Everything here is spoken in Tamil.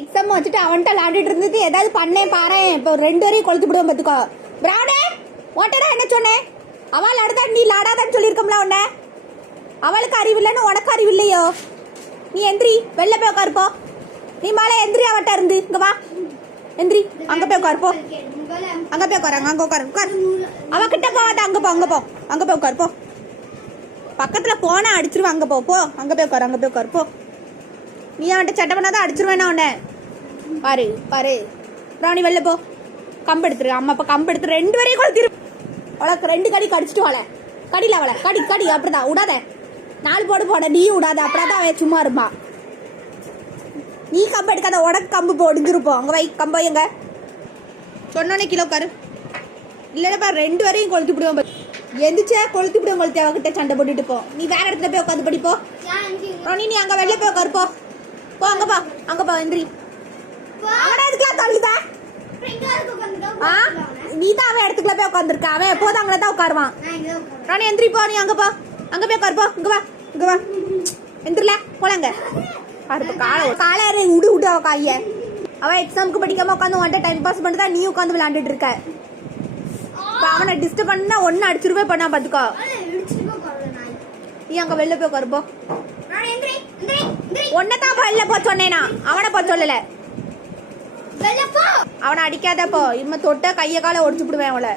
எக்ஸாம் வச்சுட்டு அவன்கிட்ட விளையாண்டுட்டு இருந்தது ஏதாவது பண்ணேன் பாரு. இப்போ 2 வரையும் கொளுத்து விடுவோம் பார்த்துக்கோ. பிராடே ஓட்டடா என்ன சொன்னேன்? அவள் அடுத்தா நீ லாடாதான்னு சொல்லியிருக்கோம்ல உன்ன. அவளுக்கு அறிவு இல்லைன்னு உனக்கு அறிவு இல்லையோ? நீ எந்திரி, வெளில போய் உட்காருப்போ. நீ மேலே எந்திரி, அவட்ட இருந்து இங்க வா. எந்திரி, அங்க போய் உட்காருப்போ. அங்க போய் உட்காருங்க, அங்க உட்காரு உட்காரு. அவகிட்ட போவாத, அங்க போ அங்க போ. அங்க போய் உட்காருப்போ. பக்கத்துல போனா அடிச்சிருவா. அங்க போ போ. அங்க போய் உட்காரு, அங்க போய் உட்காருப்போ. நீ அவன்கிட்ட சட்டை பண்ணாதான் அடிச்சிருவேனா உன்னை. பாரு பாரு ராணி, வெளில போ. கம்பு எடுத்துரு. அம்மா அப்பா கம்பு எடுத்து 2 வரையும் கொளுத்திரு. அவளுக்கு 2 கடி கடிச்சிட்டு வாழ. கடியில் அவளை கடி கடி. அப்படிதான் விடாத. 4 போடு போட நீயும் விடாத. அப்படிதான் அவன் சும்மா இருப்பா. நீ கம்பு எடுக்காத, உடக்கு கம்பு போடுங்கிருப்போம். அங்கே வை கம்பு எங்க சொன்னோன்னே கிலோ உட்காரு. இல்லைன்னா 2 வரையும் கொளுத்தி விடுவோம். எந்திரிச்சா கொளுத்தி விடுவோம். கொளுத்தி அவகிட்ட சண்டை போட்டுட்டு போ. நீ வேற இடத்துல போய் உட்காந்து படிப்போ. ராணி நீ அங்கே வெளில போய் உட்காருப்போ. போ அங்க போ, அங்க போ. எந்திரி. நீ தான் அவன் இடத்துக்குள்ள போய் உட்காந்துருக்க. அவன் எப்போதும் அங்கே தான் உட்காருவான். ராணி எந்திரி போ. நீ அங்க போ, அங்க போய் உட்காருப்போ. இங்க வா, இங்க வா. எந்திரில போலாங்க. காலை விடு விடு அவ காய. அவன் எக்ஸாமுக்கு படிக்காம உட்காந்து உன்ட்ட டைம் பாஸ் பண்ணிட்டு நீ உட்காந்து விளையாண்டுட்டு இருக்க. அவனை டிஸ்டர்ப் பண்ணா ஒன்னு அடிச்சிருவே பண்ணா பாத்துக்கோ. நீ அங்க வெளில போய் உட்காருப்போ. ஒன்னதான் வெளில போ சொன்னேனா, அவனை போ சொல்லல. அவனை அடிக்காத போ. இம்மா தொட்ட கைய கால ஒடிச்சு விடுவேன் அவளை.